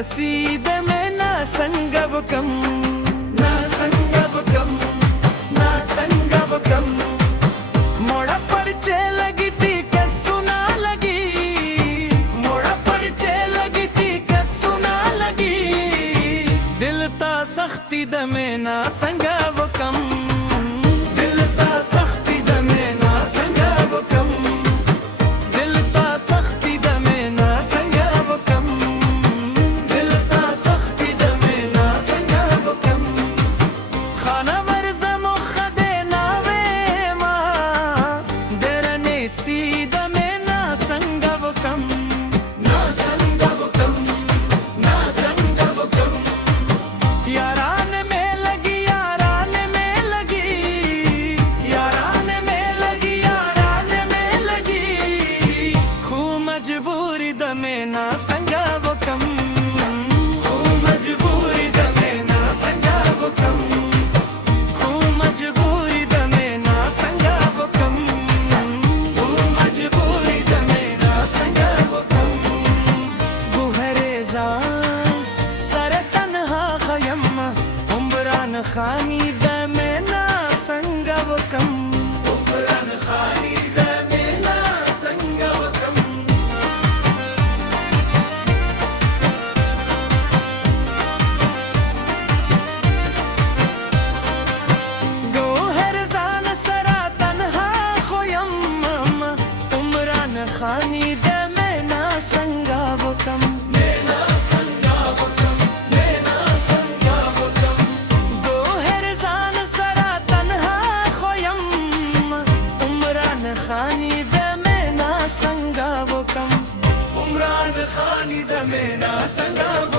वसीद में ना संगव कम, ना संगव कम, ना संगव कम। मोड़ा परिचे लगी थी के सुना लगी, मोड़ा परिचे लगी थी के सुना लगी। दिल ता सख्ती दमे ना संगव कम, दिल ता सख्ती दमे ना संगव कम, दिल ता सख्ती दमे ना संगव कम, दिल ता सख्ती दमे ना संगव कम। खाना वर्जम खदे नावे मा दरने स्ती दमे ना संगव कम, ना संगव कम, ना संगव कम। यारान में लगी, यारान में लगी, यारान में लगी, यारान में लगी। खू मजबूरी दमे ना संगव कम, खू मजबूरी दमे ना संगव कम, खू मजबूरी दमे ना संगव कम, खू मजबूरी दमे ना संगव कम। गुहरे जान सर तन्हा खयम उम्रान खानी दमे ना संगव कम, उम्रान खानी दमे ना संगव कम। गोहर जान सरा तन्हा खोयम उम्रान खानी दमे ना संगव कम, ना संगव कम, ना संगव कम। गोहर जान सरा तन्हा खोयम उम्रान खानी दमे ना संगव कम, उम्रान खानी दमे ना संगव